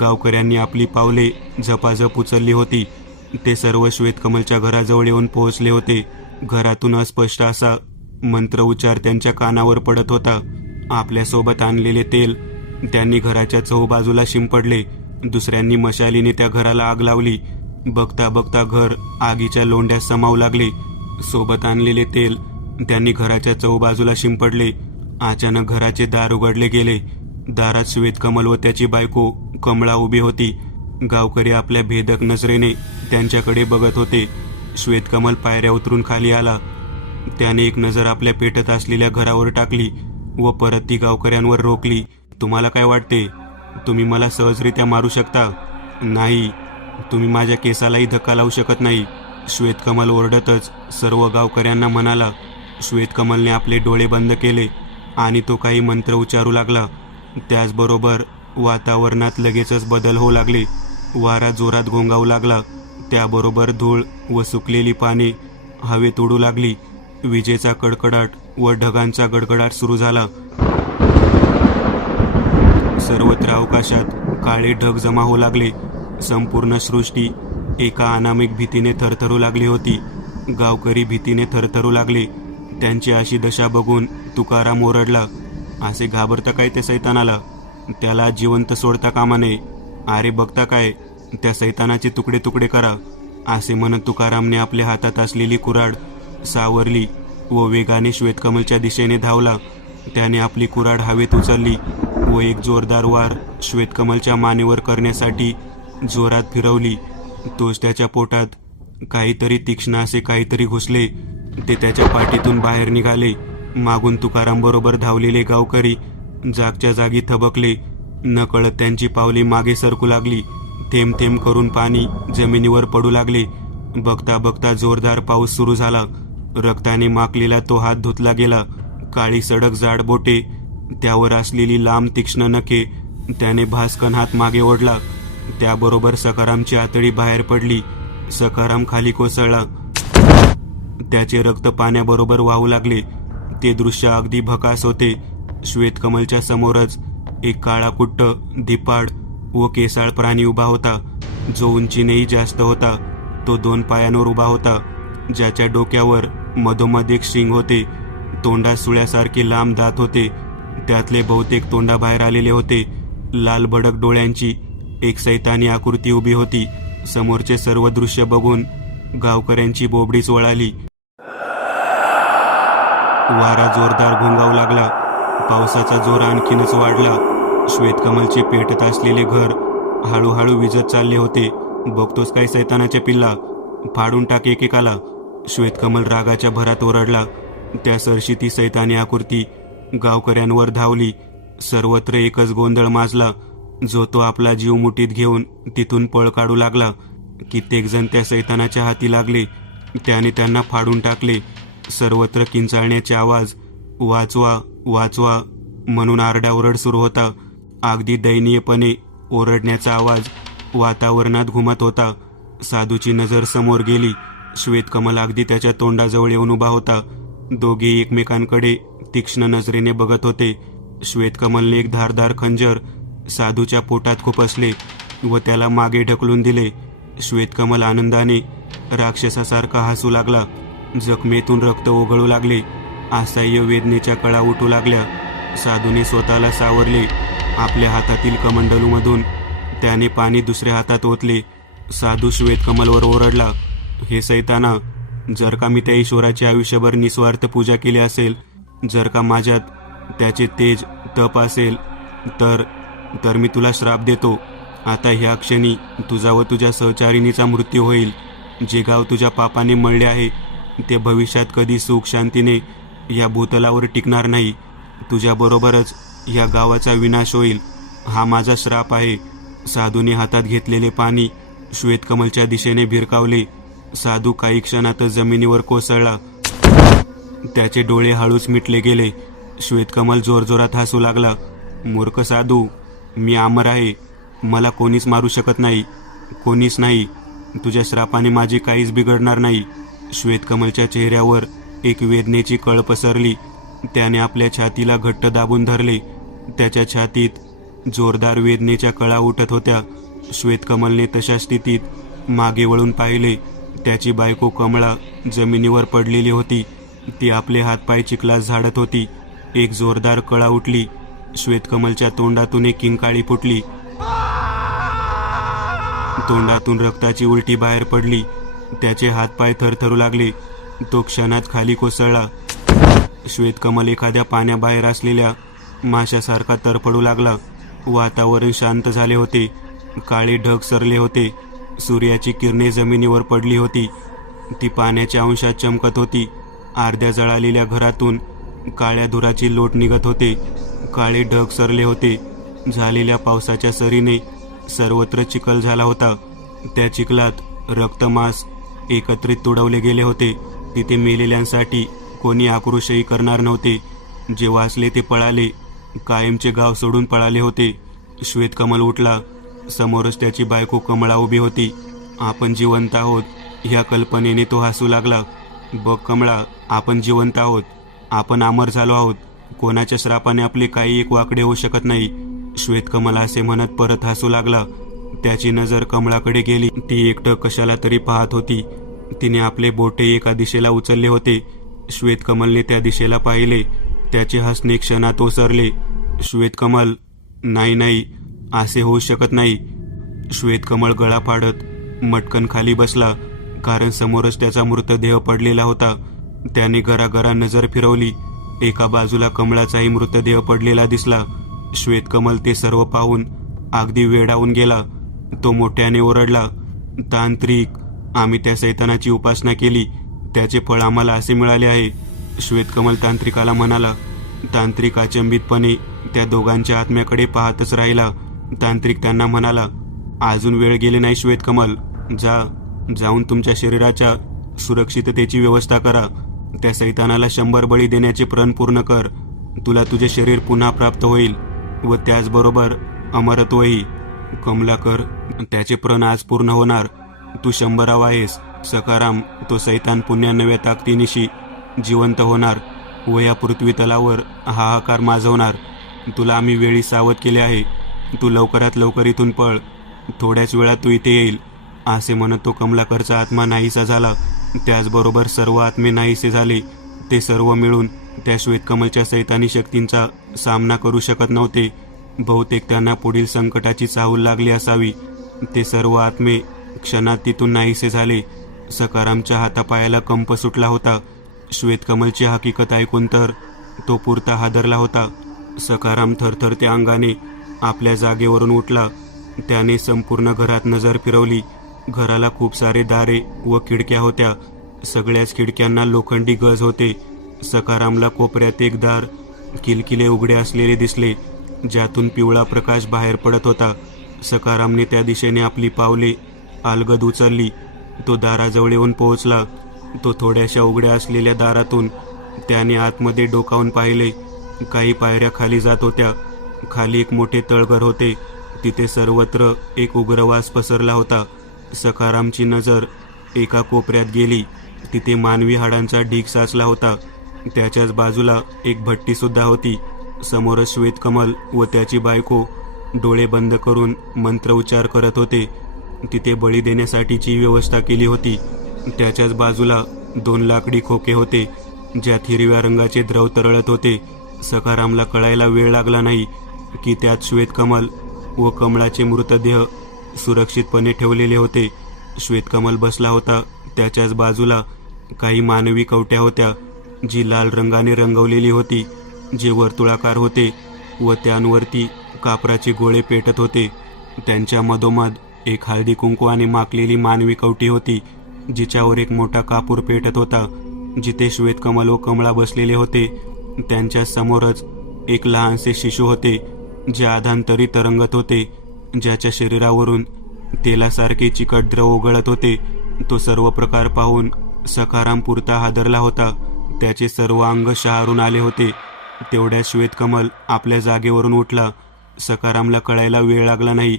गावकऱ्यांनी आपली पावले झपाझप उचलली होती. ते सर्व श्वेतकमलच्या घराजवळ येऊन पोहोचले होते. घरातून अस्पष्ट असा मंत्र उच्चार त्यांच्या कानावर पडत होता. आपल्यासोबत आणलेले तेल त्यांनी घराच्या चहूबाजूला शिंपडले. दुसऱ्यांनी मशालीने त्या घराला आग लावली. बघता बघता घर आगीच्या लोंढ्यात समावू लागले. सोबत आणलेले तेल त्यांनी घराच्या चहूबाजूला शिंपडले. अचानक घराचे दार उघडले गेले. दारात श्वेतकमल व त्याची बायको कमळा उभी होती. गावकरी आपल्या भेदक नजरेने त्यांच्याकडे बघत होते. श्वेतकमल पायऱ्या उतरून खाली आला. त्याने एक नजर आपल्या पेटत असलेल्या घरावर टाकली व परत ती गावकऱ्यांवर रोखली. तुम्हाला काय वाटते? तुम्ही मला सहजरित्या मारू शकता? नाही, तुम्ही माझ्या केसालाही धक्का लावू शकत नाही. श्वेतकमल ओरडतच सर्व गावकऱ्यांना म्हणाला. श्वेतकमलने आपले डोळे बंद केले आणि तो काही मंत्र उच्चारू लागला. त्याचबरोबर वातावरणात लगेचच बदल होऊ लागले. वारा जोरात घोंगावू लागला. त्याबरोबर धूळ व सुकलेली पाने हवेत उडू लागली. विजेचा कडकडाट व ढगांचा गडगडाट सुरू झाला. सर्वत्र अवकाशात काळे ढग जमा होऊ लागले. संपूर्ण सृष्टी एका अनामिक भीतीने थरथरू लागली होती. गावकरी भीतीने थरथरू लागले. त्यांची अशी दशा बघून तुकाराम ओरडला, असे घाबरता काय त्या सैतानाला? त्याला जिवंत सोडता कामा नये. अरे बघता काय, त्या सैतानाचे तुकडे तुकडे करा. असे म्हणत तुकारामने आपल्या हातात असलेली कुऱ्हाड सावरली व वेगाने श्वेतकमलच्या दिशेने धावला. त्याने आपली कुऱ्हाड हवेत उचलली व एक जोरदार वार श्वेतकमलच्या मानेवर करण्यासाठी जोरात फिरवली. तोच त्याच्या पोटात काहीतरी तीक्ष्ण असे काहीतरी घुसले. ते त्याच्या पाठीतून बाहेर निघाले. मागून तुकाराम बरोबर धावलेले गावकरी जागच्या जागी थबकले. नकळत त्यांची पावले मागे सरकू लागली. थेंब थेंब करून पाणी जमिनीवर पडू लागले. बघता बघता जोरदार पाऊस सुरू झाला. रक्ताने माखलेला तो हात धुतला गेला. काळी सडक जाड बोटे, त्यावर असलेली लांब तीक्ष्ण नखे. त्याने भास्कन हात मागे ओढला. त्याबरोबर सखारामची आतडी बाहेर पडली. सखाराम खाली कोसळला. त्याचे रक्त पाण्याबरोबर वाहू लागले. ते दृश्य अगदी भकास होते. श्वेतकमलच्या समोरच एक काळा कुट्ट, धिप्पाड व केसाळ प्राणी उभा होता, जो उंचीनेही जास्त होता. तो 2 पायांवर उभा होता, ज्याच्या डोक्यावर मधोमध एक शिंग होते. तोंडात सुळ्यासारखे लांब दात होते. त्यातले बहुतेक तोंडाबाहेर आलेले होते. लाल भडक डोळ्यांची एक सैतानी आकृती उभी होती. समोरचे सर्व दृश्य बघून गावकऱ्यांची बोबडीच वळाली. वारा जोरदार घोंगावू लागला. पावसाचा जोर आणखीनच वाढला. श्वेतकमलचे पेटत असलेले घर हळूहळू विझत चालले होते. बघतोस काय सैतानाच्या पिल्ला, फाडून टाक एकेकाला. श्वेतकमल रागाच्या भरात ओरडला. त्या सरशी ती सैतानी आकृती गावकऱ्यांवर धावली. सर्वत्र एकच गोंधळ माजला. जो तो आपला जीव मुठीत घेऊन तिथून पळ काढू लागला. कित्येक जण त्या सैतानाच्या हाती लागले. त्याने त्यांना फाडून टाकले. सर्वत्र किंचाळण्याचे आवाज, वाचवा वाचवा म्हणून आरडाओरड सुरू होता. अगदी दयनीयपणे ओरडण्याचा आवाज वातावरणात घुमत होता. साधूची नजर समोर गेली. श्वेतकमल अगदी त्याच्या तोंडाजवळ येऊन उभा होता. दोघे एकमेकांकडे तीक्ष्ण नजरेने बघत होते. श्वेतकमलने एक धारदार खंजर साधूच्या पोटात खुपसले व त्याला मागे ढकलून दिले. श्वेतकमल आनंदाने राक्षसासारखा हसू लागला. जखमेतून रक्त ओघळू लागले. असह्य वेदनेच्या कळा उठू लागल्या. साधूने स्वतःला सावरले. आपल्या हातातील कमंडलूमधून त्याने पाणी दुसऱ्या हातात ओतले. साधू श्वेतकमलवर ओरडला, हे सैताना, जर का मी त्या ईश्वराची आयुष्यभर निस्वार्थ पूजा केली असेल, जर का माझ्यात त्याचे तेज तप असेल, तर मी तुला श्राप देतो. आता ह्या क्षणी तुझा व तुझ्या सहचारिणीचा मृत्यू होईल. जे गाव तुझ्या पापाने मळले आहे ते भविष्यात कधी सुख शांतीने या भूतलावर टिकणार नाही. तुझ्याबरोबरच या गावाचा विनाश होईल. हा माझा श्राप आहे. साधूने हातात घेतलेले पाणी श्वेतकमलच्या दिशेने भिरकावले. साधू काही क्षणातच जमिनीवर कोसळला. त्याचे डोळे हळूच मिटले गेले. श्वेतकमल जोरजोरात हसू लागला. मूर्ख साधू, मी अमर आहे. मला कोणीच मारू शकत नाही. कोणीच नाही. तुझ्या श्रापाने माझे काहीच बिघडणार नाही. श्वेतकमलच्या चेहऱ्यावर एक वेदनेची कळ पसरली. त्याने आपल्या छातीला घट्ट दाबून धरले. त्याच्या छातीत जोरदार वेदनेच्या कळा उठत होत्या. श्वेतकमलने तशा स्थितीत मागे वळून पाहिले. त्याची बायको कमळा जमिनीवर पडलेली होती. ती आपले हातपाय चिखलात झाडत होती. एक जोरदार कळा उठली. श्वेतकमलच्या तोंडातून एक किंकाळी फुटली. तोंडातून रक्ताची उलटी बाहेर पडली. त्याचे हातपाय थरथरू लागले. तो क्षणात खाली कोसळला. श्वेतकमल एखाद्या पाण्याबाहेर असलेल्या माशासारखा तरफडू लागला. वातावरण शांत झाले होते. काळे ढग सरले होते. सूर्याची किरणे जमिनीवर पडली होती. ती पाण्याच्या अंशात चमकत होती. अर्ध्या जळालेल्या घरातून काळ्या धुराची लोट निघत होते. काळे ढग सरले होते. झालेल्या पावसाच्या सरीने सर्वत्र चिखल झाला होता. त्या चिखलात रक्तमांस एकत्रित तुडवले गेले होते. तिथे मेलेल्यांसाठी कोणी आक्रोशही करणार नव्हते. जे वाचले ते पळाले. कायमचे गाव सोडून पळाले होते. श्वेतकमल उठला. समोरच त्याची बायको कमळा उभी होती. आपण जिवंत आहोत ह्या कल्पनेने तो हसू लागला. बघ कमळा, आपण जिवंत आहोत. आपण अमर झालो आहोत. कोणाच्या श्रापाने आपले काही एक वाकडे होऊ शकत नाही. श्वेतकमल असे म्हणत परत हसू लागला. त्याची नजर कमळाकडे गेली. ती एकटक कशाला तरी पाहत होती. तिने आपले बोटे एका दिशेला उचलले होते. श्वेतकमलने त्या दिशेला पाहिले. त्याचे हसणे क्षणात ओसरले. श्वेतकमल, नाही नाही, असे होऊ शकत नाही. श्वेतकमल गळा फाडत मटकन खाली बसला. कारण समोरच त्याचा मृतदेह पडलेला होता. त्याने घराघरा नजर फिरवली. एका बाजूला कमळाचाही मृतदेह पडलेला दिसला. श्वेतकमल ते सर्व पाहून अगदी वेडावून गेला. तो मोठ्याने ओरडला, तांत्रिक, आम्ही त्या सैतानाची उपासना केली. त्याचे फळ आम्हाला असे मिळाले आहे. श्वेतकमल तांत्रिकाला म्हणाला. तांत्रिक अचंबितपणे त्या दोघांच्या आत्म्याकडे पाहतच राहिला. तांत्रिक त्यांना म्हणाला, अजून वेळ गेली नाही श्वेतकमल. जाऊन तुमच्या शरीराच्या सुरक्षिततेची व्यवस्था करा. त्या सैतानाला 100 बळी देण्याचे प्रण पूर्ण कर. तुला तुझे शरीर पुन्हा प्राप्त होईल व त्याचबरोबर अमरत्वही. कमलाकर, त्याचे प्रण आज पूर्ण होणार. तू 100 आहेस. सखाराम, तो सैतान पुन्हा नव्या ताकदीनिशी जिवंत होणार व या पृथ्वी तलावर हाहाकार माजवणार. तुला आम्ही वेळी सावध केले आहे. तू लवकरात लवकर इथून पळ. थोड्याच वेळात तू इथे येईल. असे म्हणत तो कमलाकरचा आत्मा नाहीसा झाला. त्याचबरोबर सर्व आत्मे नाहीसे झाले. ते सर्व मिळून त्या श्वेतकमलच्या सैतानी शक्तींचा सामना करू शकत नव्हते. बहुतेक त्यांना पुढील संकटाची चाहूल लागली असावी. ते सर्व आत्मे क्षणात तिथून नाहीसे झाले. सखारामच्या हातापायाला कंप सुटला होता. श्वेतकमलची हकीकत ऐकून तर तो पुरता हादरला होता. सखाराम थरथरत्या अंगाने आपल्या जागेवरून उठला. त्याने संपूर्ण घरात नजर फिरवली. घराला खूप सारे दारे व खिडक्या होत्या. सगळ्याच खिडक्यांना लोखंडी गज होते. सखारामला कोपऱ्यात एक दार किलकिले उघडे असलेले दिसले, ज्यातून पिवळा प्रकाश बाहेर पडत होता. सखारामने त्या दिशेने आपली पावले अलगद उचलली. तो दाराजवळ येऊन पोहोचला. तो थोड्याशा उघड्या असलेल्या दारातून त्याने आतमध्ये डोकावून पाहिले. काही पायऱ्या खाली जात होत्या. खाली एक मोठे तळघर होते. तिथे सर्वत्र एक उग्रवास पसरला होता. सखारामची नजर एका कोपऱ्यात गेली. तिथे मानवी हाडांचा ढीग साचला होता. त्याच्याच बाजूला एक भट्टी सुद्धा होती. समोरच श्वेतकमल व त्याची बायको डोळे बंद करून मंत्र उच्चार करत होते. तिथे बळी देण्यासाठीची व्यवस्था केली होती. त्याच्याच बाजूला 2 लाकडी खोके होते, ज्यात हिरव्या रंगाचे द्रव तरळत होते. सखारामला कळायला वेळ लागला नाही की त्यात श्वेतकमल व कमळाचे मृतदेह सुरक्षितपणे ठेवलेले होते. श्वेतकमल बसला होता. त्याच्याच बाजूला काही मानवी कवट्या होत्या, जी लाल रंगाने रंगवलेली होती, जे वर्तुळाकार होते व त्यांवरती कापराचे गोळे पेटत होते. त्यांच्या मधोमध एक हळदी कुंकवाने माखलेली मानवी कवटी होती, जिच्यावर एक मोठा कापूर पेटत होता. जिथे श्वेतकमल व कमळा बसलेले होते, त्यांच्या समोरच एक लहानसे शिशु होते, जे आधांतरी तरंगत होते, ज्याच्या शरीरावरून तेलासारखे चिकट द्रव उगळत होते. तो सर्व प्रकार पाहून सखाराम पुरता हादरला होता. त्याचे सर्व अंग शहारून आले होते. तेवढ्या श्वेतकमल आपल्या जागेवरून उठला. सखारामला कळायला वेळ लागला नाही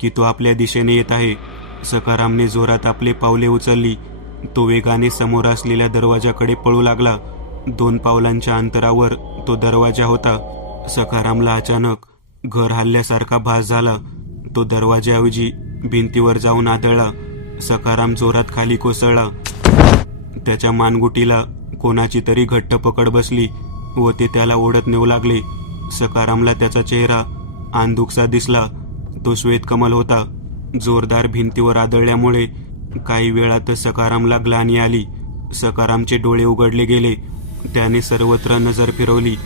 की तो आपल्या दिशेने येत आहे. सखारामने जोरात आपले पावले उचलली. तो वेगाने समोर असलेल्या दरवाजाकडे पळू लागला. 2 पावलांच्या अंतरावर तो दरवाजा होता. सखारामला अचानक घर हलल्यासारखा भास झाला. तो दरवाजाऐवजी भिंतीवर जाऊन आदळला. सखाराम जोरात खाली कोसळला. त्याच्या मानगुटीला कोणाची तरी घट्ट पकड बसली व ते त्याला ओढत नेऊ लागले. सखारामला त्याचा चेहरा अंधुकसा दिसला. तो श्वेतकमल होता. जोरदार भिंतीवर आदळल्यामुळे काही वेळातच सखारामला ग्लानी आली. सखारामचे डोळे उघडले गेले. त्याने सर्वत्र नजर फिरवली.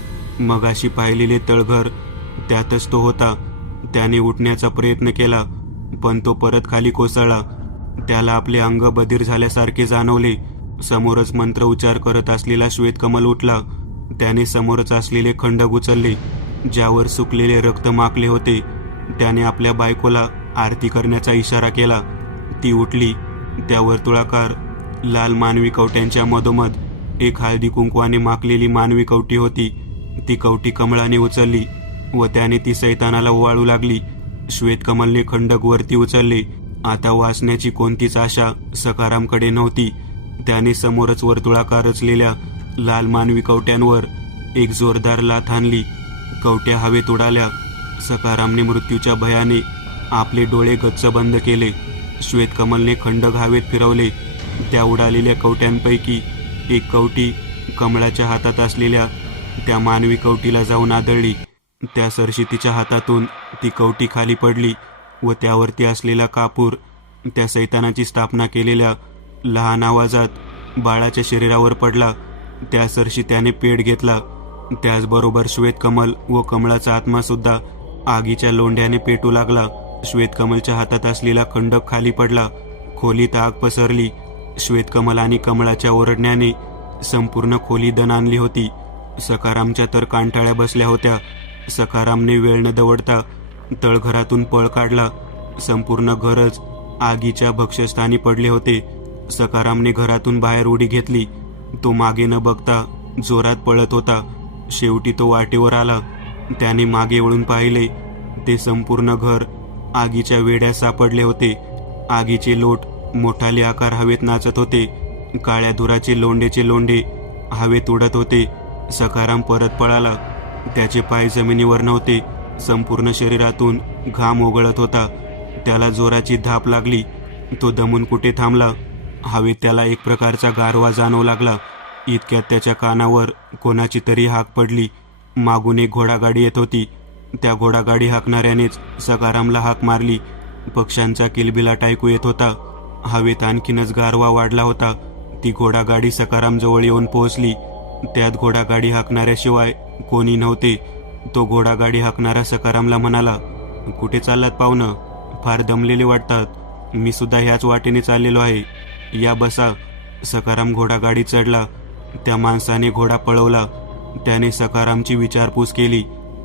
मगाशी पाहिलेले तळघर, त्यातच तो होता. त्याने उठण्याचा प्रयत्न केला, पण तो परत खाली कोसळला. त्याला आपले अंग बधीर झाल्यासारखे जाणवले. समोरच मंत्र उच्चार करत असलेला श्वेतकमल उठला. त्याने समोरच असलेले खंडक उचलले, ज्यावर सुकलेले रक्त माखले होते. त्याने आपल्या बायकोला आरती करण्याचा इशारा केला. ती उठली. त्या वर्तुळाकार लाल मानवी कवट्यांच्या मधोमध एक हळदी कुंकवाने माखलेली मानवी कवटी होती. ती कवटी कमळाने उचलली व त्याने ती सैतानाला ओवाळू लागली. श्वेतकमलने खंडक वरती उचलले. आता वाचण्याची कोणतीच आशा सखारामकडे नव्हती. त्याने समोरच वर्तुळाकार रचलेल्या लाल मानवी कवट्यांवर एक जोरदार लाथ हाणली. कवट्या हवेत उडाल्या. सखारामने मृत्यूच्या भयाने आपले डोळे गच्च बंद केले. श्वेतकमलने खंडक हवेत फिरवले. त्या उडालेल्या कवट्यांपैकी एक कवटी कमळाच्या हातात असलेल्या त्या मानवी कवटीला जाऊन आदळली. त्या सरशी तिच्या हातातून ती कवटी खाली पडली व त्यावरती असलेला कापूर त्या सैतानाची स्थापना केलेल्या लहान आवाजात बाळाच्या शरीरावर पडला. त्या सरशी त्याने पेट घेतला. त्याचबरोबर श्वेतकमल व कमळाचा आत्मा सुद्धा आगीच्या लोंढ्याने पेटू लागला. श्वेतकमलच्या हातात असलेला खंडक खाली पडला. खोलीत आग पसरली. श्वेतकमल आणि कमळाच्या ओरडण्याने संपूर्ण खोली दणाणली होती. सखारामच्या तर कांटाळ्या बसल्या होत्या. सखारामने वेळ न दवडता तळघरातून पळ काढला. संपूर्ण घरच आगीच्या भक्ष्यस्थानी पडले होते. सखारामने घरातून बाहेर उडी घेतली. तो मागे न बघता जोरात पळत होता. शेवटी तो वाटेवर आला. त्याने मागे वळून पाहिले. ते संपूर्ण घर आगीच्या वेड्यात सापडले होते. आगीचे लोट मोठाले आकार हवेत नाचत होते. काळ्या धुराचे लोंढेचे लोंढे हवेत उडत होते. सखाराम परत पळाला. त्याचे पाय जमिनीवर नव्हते. संपूर्ण शरीरातून घाम ओघळत होता. त्याला जोराची धाप लागली. तो दमून कुठे थांबला. हवेत त्याला एक प्रकारचा गारवा जाणवू लागला. इतक्यात त्याच्या कानावर कोणाची तरी हाक पडली. मागून एक घोडागाडी येत होती. त्या घोडागाडी हाकणाऱ्यानेच सखारामला हाक मारली. पक्ष्यांचा किलबिलाट ऐकू येत होता. हवेत आणखीनच गारवा वाढला होता. ती घोडागाडी सखाराम जवळ येऊन पोहोचली. त्यात घोडागाडी हाकणाऱ्याशिवाय कोणी नव्हते. तो घोडागाडी हाकणारा सखारामला म्हणाला, कुठे चाललात पाहुणं? फार दमलेले वाटतात. मी सुद्धा ह्याच वाटेने चाललेलो आहे. या बसा. सखाराम घोडागाडीत चढला. त्या माणसाने घोडा पळवला. त्याने सखारामची विचारपूस केली.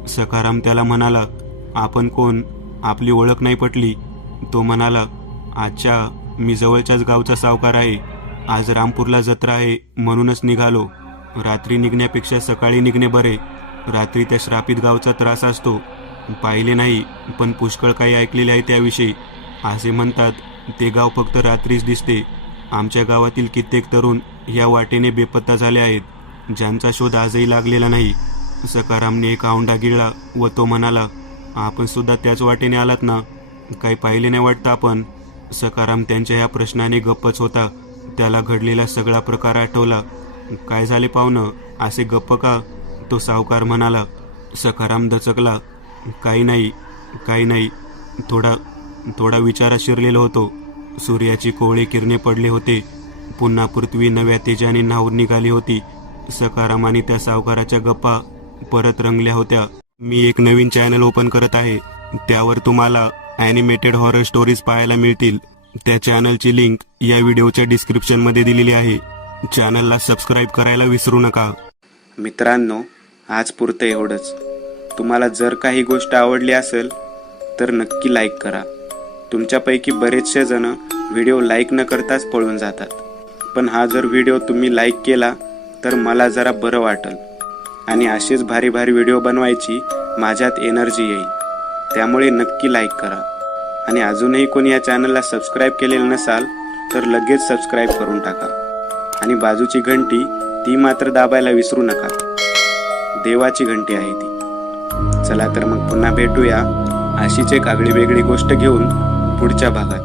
सखाराम त्याला म्हणाला, आपण कोण? आपली ओळख नाही पटली. तो म्हणाला, अच्छा, मी जवळच्याच गावचा सावकार आहे. आज रामपूरला जत्रा आहे म्हणूनच निघालो. रात्री निघण्यापेक्षा सकाळी निघणे बरे. रात्री त्या श्रापित गावचा त्रास असतो. पाहिले नाही, पण पुष्कळ काही ऐकलेले आहे त्याविषयी. असे म्हणतात ते गाव फक्त रात्रीच दिसते. आमच्या गावातील कित्येक तरुण या वाटेने बेपत्ता झाले आहेत, ज्यांचा शोध आजही लागलेला नाही. सखारामने एक औंढा गिळला व तो म्हणाला, आपण सुद्धा त्याच वाटेने आलात ना? काही पाहिले नाही वाटतं आपण? सखाराम त्यांच्या ह्या प्रश्नाने गप्पच होता. त्याला घडलेला सगळा प्रकार आठवला. काय झाले पाहुणं, असे गप्प का? तो सावकार म्हणाला. सखाराम दचकला. काही नाही. थोडा विचारात शिरलेलो होतो. सूर्याची कोवळी किरणे पडले होते. पुन्हा पृथ्वी नव्या तेजाने न्हाऊन निघाली होती. सखाराम आणि त्या सावकाराच्या गप्पा परत रंगल्या होत्या. मी एक नवीन चॅनल ओपन करत आहे. त्यावर तुम्हाला ॲनिमेटेड हॉरर स्टोरीज पाहायला मिळतील. त्या चॅनलची लिंक या व्हिडिओच्या डिस्क्रिप्शनमध्ये दिलेली आहे. चॅनलला सबस्क्राईब करायला विसरू नका. मित्रांनो, आज पुरतं एवढंच. तुम्हाला जर काही गोष्ट आवडली असेल तर नक्की लाईक करा. तुमच्यापैकी बरेचसे जण व्हिडिओ लाईक न करताच पळून जातात. पण हा जर व्हिडिओ तुम्ही लाईक केला तर मला जरा बरं वाटेल आणि असेच भारी भारी व्हिडिओ बनवायची माझ्यात एनर्जी येईल. त्यामुळे नक्की लाईक करा. आणि अजूनही कोणी या चॅनलला सबस्क्राईब केलेलं नसाल तर लगेच सबस्क्राईब करून टाका. आणि बाजूची घंटी ती मात्र दाबायला विसरू नका. देवाची घंटी आहे ती. चला तर मग पुन्हा भेटूया अशीच एक आगळी वेगळी गोष्ट घेऊन पुढच्या भागात.